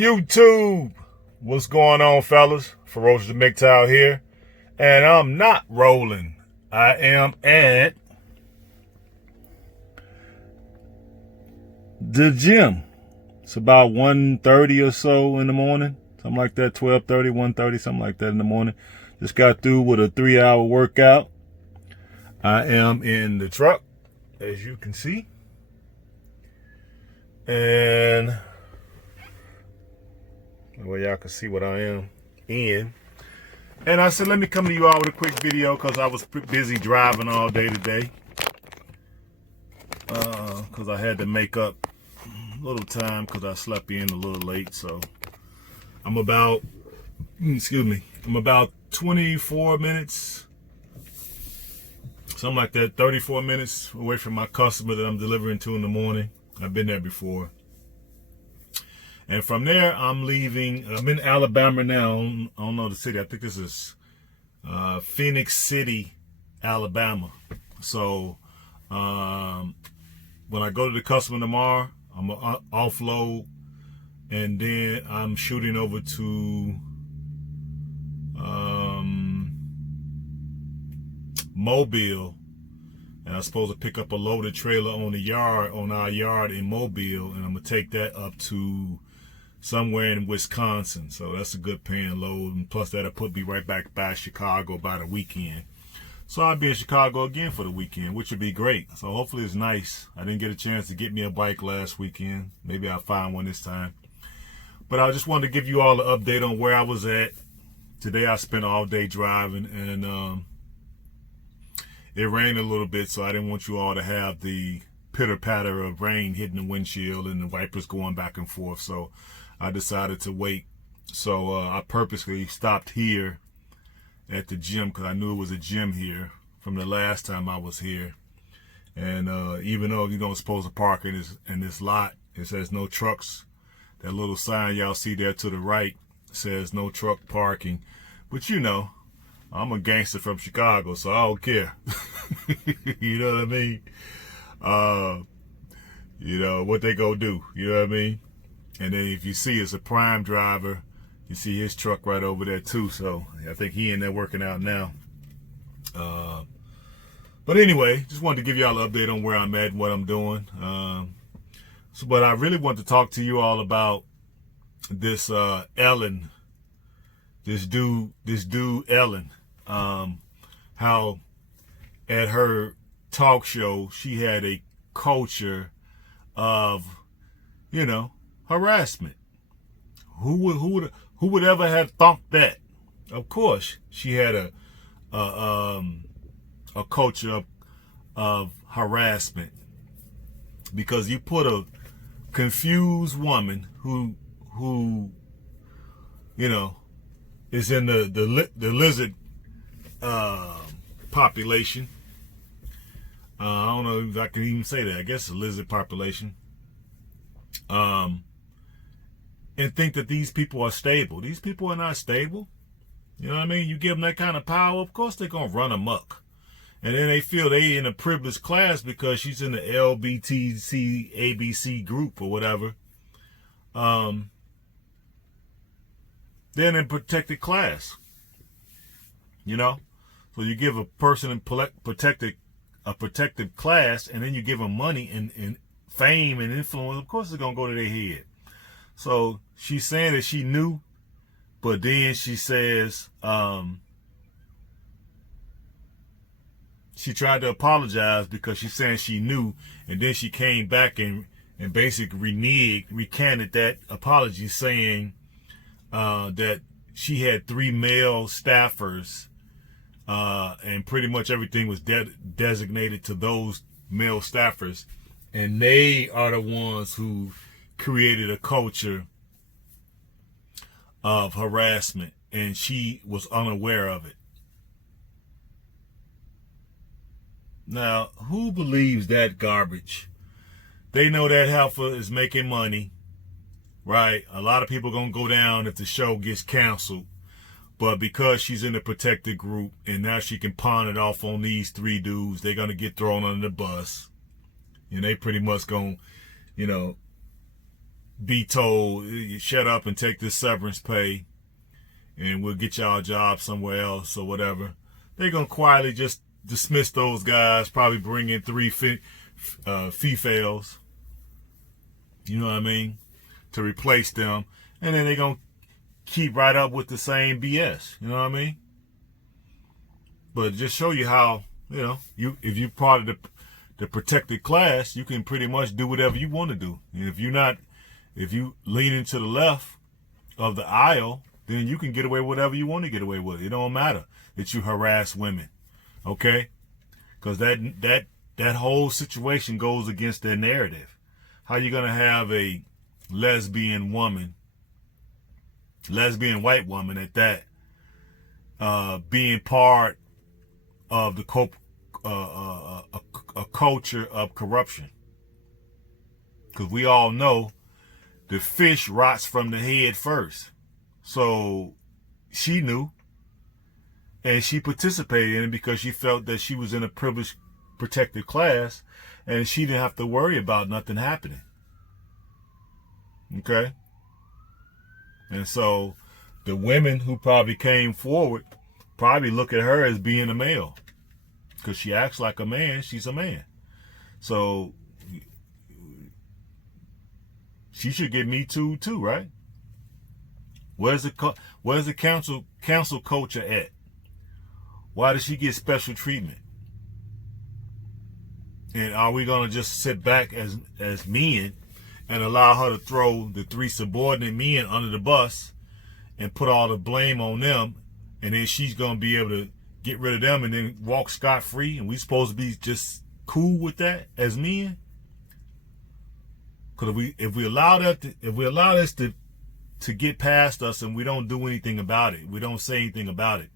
YouTube, what's going on, fellas? Ferocious Mgtow here, and I'm not rolling. I am at the gym. It's about 1:30 or so in the morning, something like that. 12:30, 1:30, something like that in the morning. Just got through with a 3-hour workout. I am in the truck, as you can see, and well, y'all can see what I am in. And I said, let me come to you all with a quick video because I was busy driving all day today. Because I had to make up a little time because I slept in a little late. So I'm about, I'm about 24 minutes, something like that, 34 minutes away from my customer that I'm delivering to in the morning. I've been there before. And from there, I'm leaving. I'm in Alabama now. I don't know the city. I think this is Phoenix City, Alabama. So when I go to the customer tomorrow, I'm going to offload. And then I'm shooting over to Mobile. And I'm supposed to pick up a loaded trailer on the yard, on our yard in Mobile. And I'm going to take that up to somewhere in Wisconsin. So that's a good paying load, and plus that'll put me right back by Chicago by the weekend. So I'll be in Chicago again for the weekend, which would be great. So hopefully it's nice. I didn't get a chance to get me a bike last weekend. Maybe I'll find one this time. But I just wanted to give you all an update on where I was at. Today I spent all day driving, and it rained a little bit, so I didn't want you all to have the pitter-patter of rain hitting the windshield and the wipers going back and forth. So I decided to wait. So I purposely stopped here at the gym because I knew it was a gym here from the last time I was here. And even though you don't supposed to park in this lot, it says no trucks. That little sign y'all see there to the right says no truck parking. But you know, I'm a gangster from Chicago, so I don't care. You know what I mean? You know what they gonna do, you know what I mean? And then if you see it's a Prime driver, you see his truck right over there too. So I think he in there working out now. But anyway, just wanted to give y'all an update on where I'm at and what I'm doing. But I really want to talk to you all about this Ellen, this dude Ellen. How at her talk show she had a culture of, you know, harassment. Who would ever have thought that? Of course, she had a culture of harassment, because you put a confused woman who you know is in the lizard population. I don't know if I can even say that. I guess the lizard population. And think that these people are stable. These people are not stable. You know what I mean? You give them that kind of power, of course they're going to run amok. And then they feel they in a privileged class because she's in the LBTC ABC group or whatever. They're in a protected class. You know? So you give a person in protected class, and then you give them money and fame and influence, of course it's going to go to their head. So she's saying that she knew, but then she says she tried to apologize because she's saying she knew, and then she came back and basically recanted that apology, saying that she had 3 male staffers, and pretty much everything was designated to those male staffers, and they are the ones who created a culture of harassment, and she was unaware of it. Now, who believes that garbage? They know that heifer is making money, right? A lot of people gonna go down if the show gets canceled, but because she's in the protected group and now she can pawn it off on these 3 dudes, they're gonna get thrown under the bus, and they pretty much gonna, you know, be told, shut up and take this severance pay and we'll get y'all a job somewhere else or whatever. They're going to quietly just dismiss those guys, probably bring in 3 females, you know what I mean, to replace them. And then they're going to keep right up with the same BS, you know what I mean? But just show you how, you know, if you're part of the protected class, you can pretty much do whatever you want to do. And if you lean into the left of the aisle, then you can get away with whatever you want to get away with. It don't matter that you harass women, okay? Because that whole situation goes against their narrative. How you gonna have a lesbian white woman at that, being part of the a culture of corruption? Because we all know the fish rots from the head first. So she knew, and she participated in it because she felt that she was in a privileged, protected class, and she didn't have to worry about nothing happening. Okay? And so the women who probably came forward probably look at her as being a male. Because she acts like a man, she's a man. So she should get Mgtow too, right? Where's the council culture at? Why does she get special treatment? And are we gonna just sit back as men and allow her to throw the 3 subordinate men under the bus and put all the blame on them, and then she's gonna be able to get rid of them and then walk scot-free, and we supposed to be just cool with that as men? Because if we allow this to get past us and we don't do anything about it, we don't say anything about it,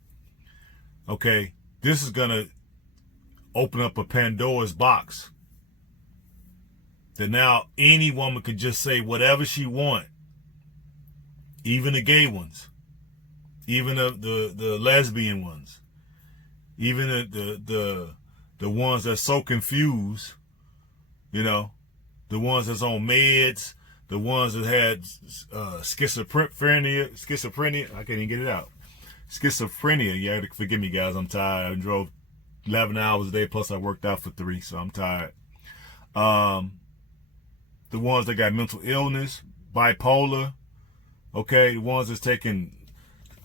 okay, this is gonna open up a Pandora's box that now any woman can just say whatever she want, even the gay ones, even the lesbian ones, even the ones that's so confused, you know, the ones that's on meds, the ones that had schizophrenia, I can't even get it out. Schizophrenia, yeah, forgive me guys, I'm tired. I drove 11 hours a day, plus I worked out for 3, so I'm tired. The ones that got mental illness, bipolar, okay, the ones that's taking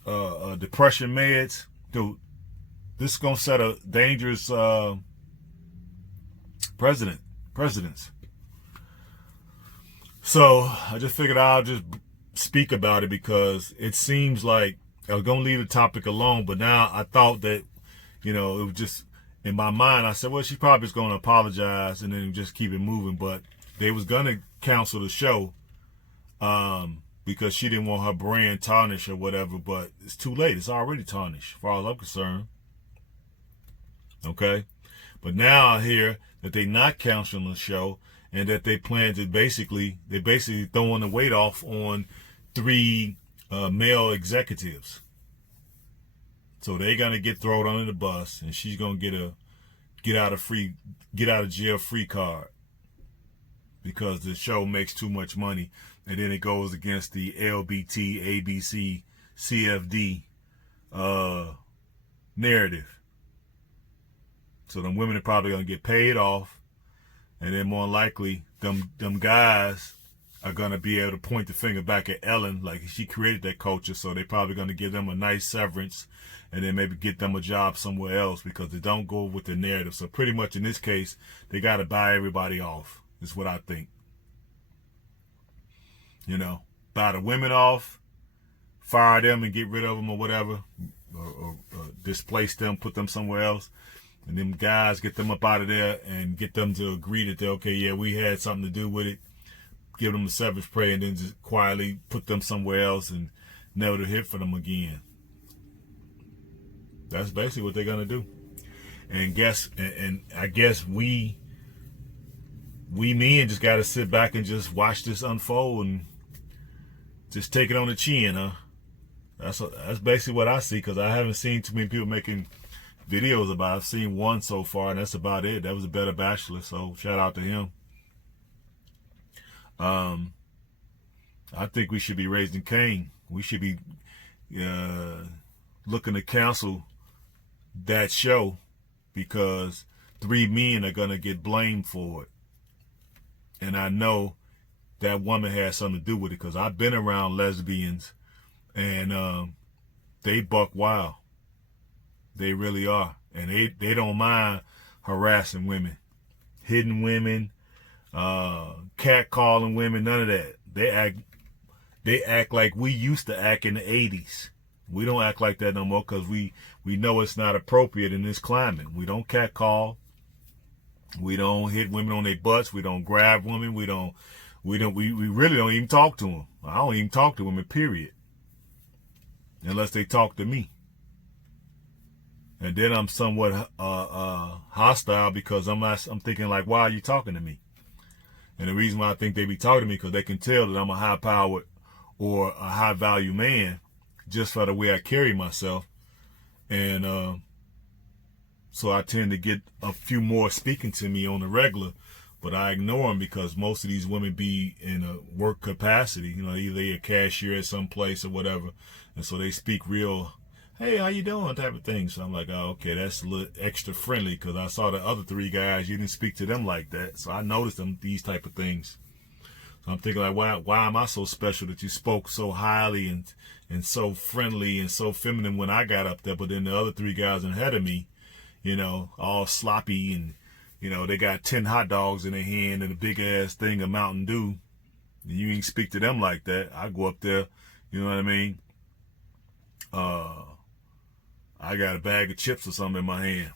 depression meds, dude, this is gonna set a dangerous precedence. So I just figured I'll just speak about it because it seems like I was gonna leave the topic alone, but now I thought that, you know, it was just in my mind. I said, well, she probably is gonna apologize and then just keep it moving. But they was gonna cancel the show because she didn't want her brand tarnished or whatever. But it's too late. It's already tarnished, as far as I'm concerned. Okay, but now I hear that they not canceling the show and that they plan to basically throwing the weight off on 3 male executives. So they're gonna get thrown under the bus, and she's gonna get a get out of jail free card because the show makes too much money, and then it goes against the LBT, ABC, CFD narrative. So them women are probably gonna get paid off, and then more likely them guys are gonna be able to point the finger back at Ellen, like she created that culture. So they're probably gonna give them a nice severance, and then maybe get them a job somewhere else because they don't go with the narrative. So pretty much in this case, they gotta buy everybody off. Is what I think. You know, buy the women off, fire them and get rid of them or whatever, or displace them, put them somewhere else. And them guys, get them up out of there and get them to agree that they're okay, yeah, we had something to do with it. Give them a severance pay and then just quietly put them somewhere else and never to hear from them again. That's basically what they're gonna do. And I guess we men just gotta sit back and just watch this unfold and just take it on the chin, huh? That's basically what I see, because I haven't seen too many people making videos about it. I've seen one so far, and that's about it. That was a Better Bachelor, so shout out to him. I think we should be raising Cain. We should be looking to cancel that show because 3 men are going to get blamed for it. And I know that woman has something to do with it because I've been around lesbians and they buck wild. They really are. And they don't mind harassing women, hitting women, catcalling women, none of that. They act like we used to act in the 80s. We don't act like that no more because we know it's not appropriate in this climate. We don't catcall. We don't hit women on their butts. We don't grab women. We really don't even talk to them. I don't even talk to women, period. Unless they talk to me. And then I'm somewhat hostile because I'm thinking like, why are you talking to me? And the reason why I think they be talking to me because they can tell that I'm a high-powered or a high-value man just for the way I carry myself. And so I tend to get a few more speaking to me on the regular, but I ignore them because most of these women be in a work capacity. You know, either they a cashier at some place or whatever. And so they speak real, hey, how you doing, type of thing. So I'm like, oh, okay, that's a little extra friendly because I saw the other 3 guys, you didn't speak to them like that. So I noticed these type of things. So I'm thinking like, why am I so special that you spoke so highly and so friendly and so feminine when I got up there, but then the other 3 guys ahead of me, you know, all sloppy and, you know, they got 10 hot dogs in their hand and a big ass thing of Mountain Dew. You ain't speak to them like that. I go up there, you know what I mean? I got a bag of chips or something in my hand.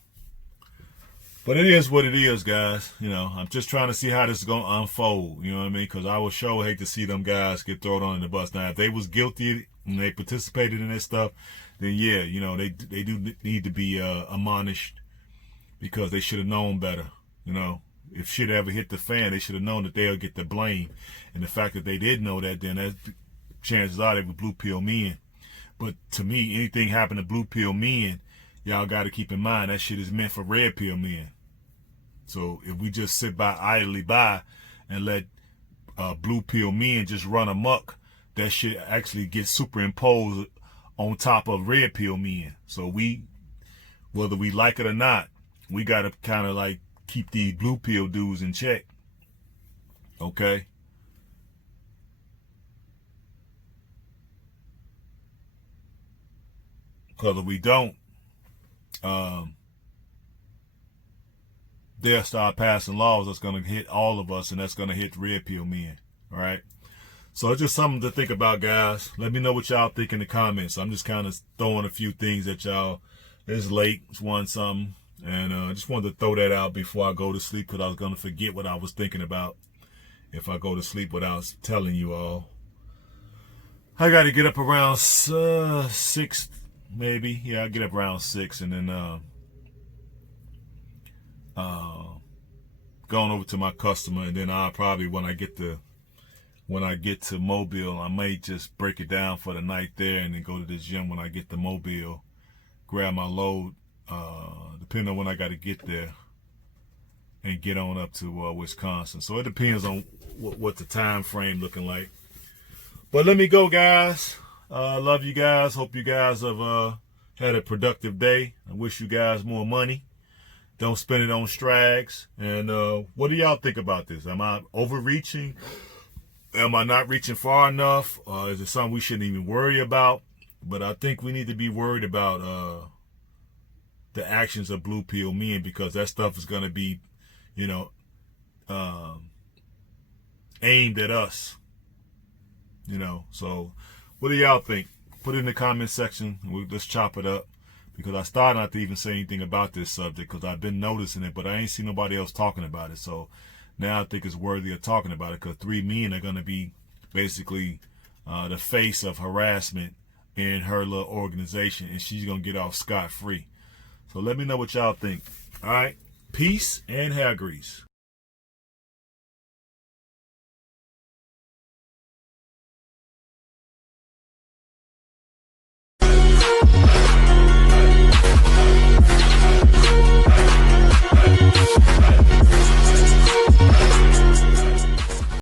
But it is what it is, guys. You know, I'm just trying to see how this is going to unfold. You know what I mean? Because I would sure hate to see them guys get thrown on the bus. Now, if they was guilty and they participated in this stuff, then yeah, you know, they do need to be admonished because they should have known better. You know, if shit ever hit the fan, they should have known that they'll get the blame. And the fact that they did know that, then that, chances are they were blue pill men. But to me, anything happen to blue pill men, y'all got to keep in mind that shit is meant for red pill men. So if we just sit by idly by and let blue pill men just run amok, that shit actually gets superimposed on top of red pill men. So we, whether we like it or not, we got to kind of like keep these blue pill dudes in check. Okay? Because if we don't, they'll start passing laws that's going to hit all of us, and that's going to hit red pill men. All right? So it's just something to think about, guys. Let me know what y'all think in the comments. I'm just kind of throwing a few things at y'all. It's late. It's 1-something. And I just wanted to throw that out before I go to sleep because I was going to forget what I was thinking about if I go to sleep without telling you all. I got to get up around 6, maybe. Yeah, I get up around 6 and then going over to my customer, and then I'll probably when I get to Mobile, I may just break it down for the night there and then go to the gym when I get to Mobile, grab my load, depending on when I got to get there, and get on up to Wisconsin. So it depends on what the time frame looking like. But let me go, guys. Love you guys. Hope you guys have had a productive day. I wish you guys more money. Don't spend it on strags. And what do y'all think about this? Am I overreaching? Am I not reaching far enough? Is it something we shouldn't even worry about? But I think we need to be worried about the actions of blue pill men, because that stuff is going to be, you know, aimed at us. You know, so what do y'all think? Put it in the comment section. Let's chop it up. Because I started not to even say anything about this subject because I've been noticing it, but I ain't seen nobody else talking about it. So now I think it's worthy of talking about it because 3 men are going to be basically the face of harassment in her little organization, and she's going to get off scot-free. So let me know what y'all think. All right. Peace and hair grease.